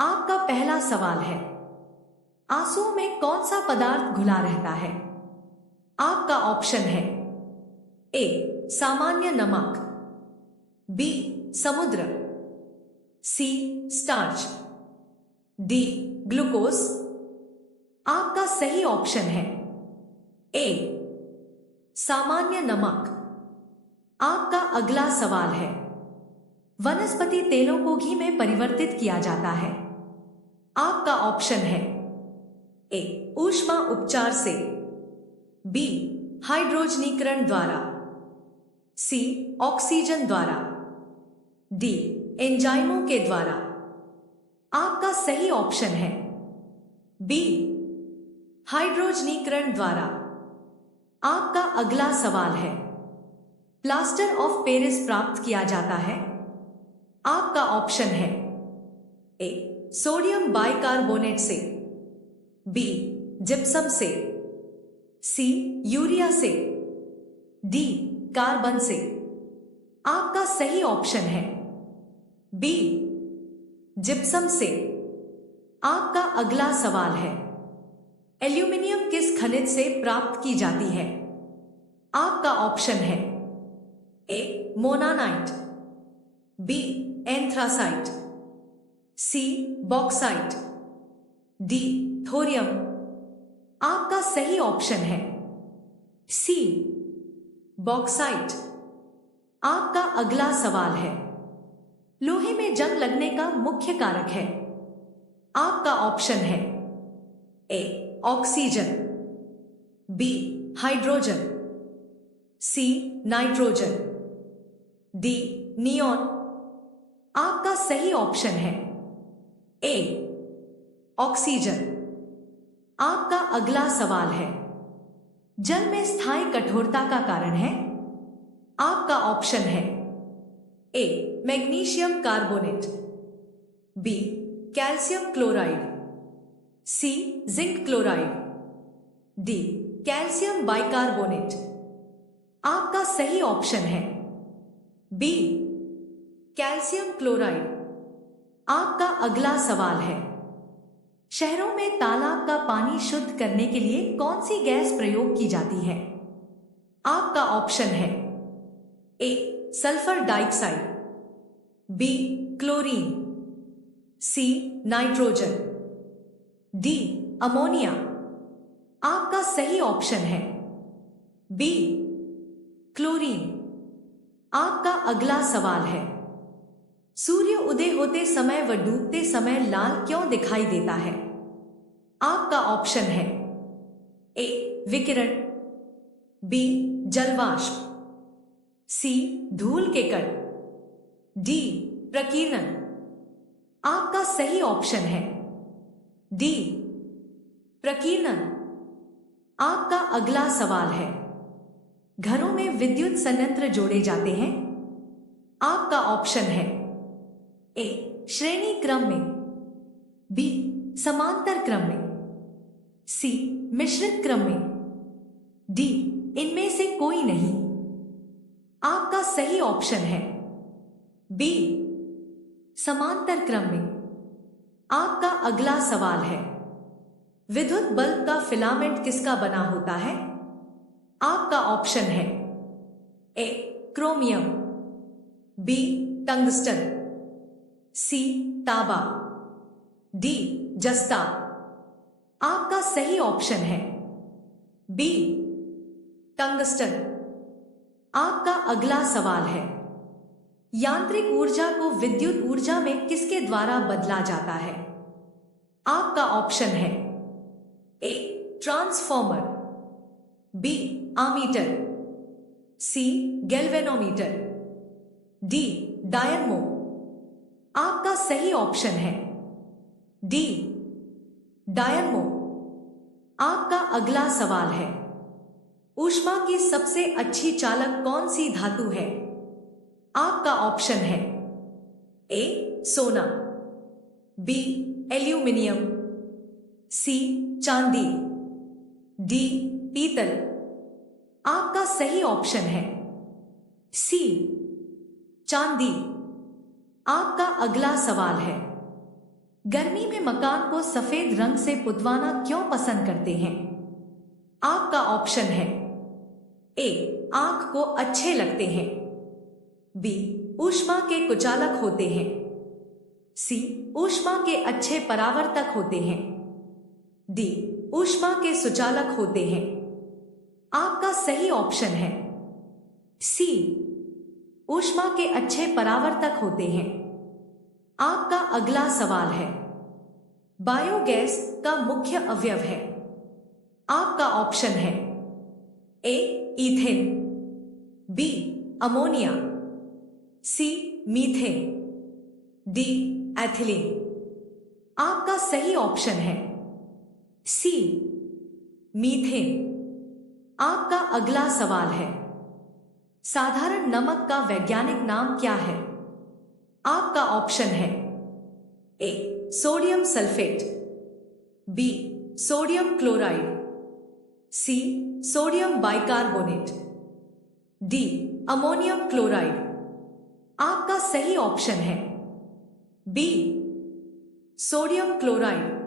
आपका पहला सवाल है, आंसुओं में कौन सा पदार्थ घुला रहता है? आपका ऑप्शन है ए सामान्य नमक, बी समुद्र, सी स्टार्च, डी ग्लूकोज। आपका सही ऑप्शन है ए सामान्य नमक। आपका अगला सवाल है, वनस्पति तेलों को घी में परिवर्तित किया जाता है। आपका ऑप्शन है ए ऊष्मा उपचार से, बी हाइड्रोजनीकरण द्वारा, सी ऑक्सीजन द्वारा, डी एंजाइमों के द्वारा। आपका सही ऑप्शन है बी हाइड्रोजनीकरण द्वारा। आपका अगला सवाल है, प्लास्टर ऑफ पेरिस प्राप्त किया जाता है। आपका ऑप्शन है ए सोडियम बाइकार्बोनेट से, बी जिप्सम से, सी यूरिया से, डी कार्बन से। आपका सही ऑप्शन है बी जिप्सम से। आपका अगला सवाल है, एल्यूमिनियम किस खनिज से प्राप्त की जाती है? आपका ऑप्शन है ए मोनानाइट, बी एंथ्रासाइट, सी बॉक्साइट, डी थोरियम। आपका सही ऑप्शन है सी बॉक्साइट। आपका अगला सवाल है, लोहे में जंग लगने का मुख्य कारक है। आपका ऑप्शन है A oxygen, B hydrogen, C nitrogen, D neon. आपका सही ऑप्शन है ए ऑक्सीजन। आपका अगला सवाल है, जल में स्थायी कठोरता का कारण है। आपका ऑप्शन है A magnesium carbonate, B calcium chloride, C zinc chloride, D calcium bicarbonate. आपका सही ऑप्शन है बी कैल्शियम क्लोराइड। आपका अगला सवाल है, शहरों में तालाब का पानी शुद्ध करने के लिए कौन सी गैस प्रयोग की जाती है? आपका ऑप्शन है A sulphur dioxide, B chlorine, C nitrogen, D ammonia. आपका सही ऑप्शन है बी क्लोरीन। आपका अगला सवाल है, सूर्य उदय होते समय व डूबते समय लाल क्यों दिखाई देता है? आपका ऑप्शन है ए विकिरण, बी जलवाष्प, सी धूल के कण, डी प्रकीर्णन। आपका सही ऑप्शन है डी प्रकीर्णन। आपका अगला सवाल है, घरों में विद्युत संयंत्र जोड़े जाते हैं। आपका ऑप्शन है ए श्रेणी क्रम में, बी समांतर क्रम में, सी मिश्रित क्रम में, डी इनमें से कोई नहीं। आपका सही ऑप्शन है बी समांतर क्रम में। आपका अगला सवाल है, विद्युत बल्ब का फिलामेंट किसका बना होता है? आपका ऑप्शन है ए क्रोमियम, बी टंगस्टन, सी तांबा, डी जस्ता। आपका सही ऑप्शन है बी टंगस्टन। आपका अगला सवाल है, यांत्रिक ऊर्जा को विद्युत ऊर्जा में किसके द्वारा बदला जाता है? आपका ऑप्शन है ए ट्रांसफॉर्मर, बी आमीटर, सी गैल्वेनोमीटर, डी डायनमो। आपका सही ऑप्शन है डी डायनमो। आपका अगला सवाल है, ऊष्मा की सबसे अच्छी चालक कौन सी धातु है? आपका ऑप्शन है ए सोना, बी एल्यूमिनियम, सी चांदी, डी पीतल। आपका सही ऑप्शन है सी चांदी। आपका अगला सवाल है, गर्मी में मकान को सफेद रंग से पुतवाना क्यों पसंद करते हैं? आपका ऑप्शन है ए, आंख को अच्छे लगते हैं, बी, ऊष्मा के कुचालक होते हैं, सी, ऊष्मा के अच्छे परावर्तक होते हैं, डी, ऊष्मा के सुचालक होते हैं। आपका सही ऑप्शन है सी, ऊष्मा के अच्छे परावर्तक होते हैं। आपका अगला सवाल है, बायोगैस का मुख्य अवयव है। आपका ऑप्शन है ए, ईथेन, बी, अमोनिया, सी, मीथेन, डी, एथिलीन। आपका सही ऑप्शन है सी, मीथेन। आपका अगला सवाल है, साधारण नमक का वैज्ञानिक नाम क्या है? आपका ऑप्शन है A, sodium sulphate, B, sodium chloride, C, sodium bicarbonate, D, ammonium chloride. आपका सही ऑप्शन है बी, सोडियम क्लोराइड।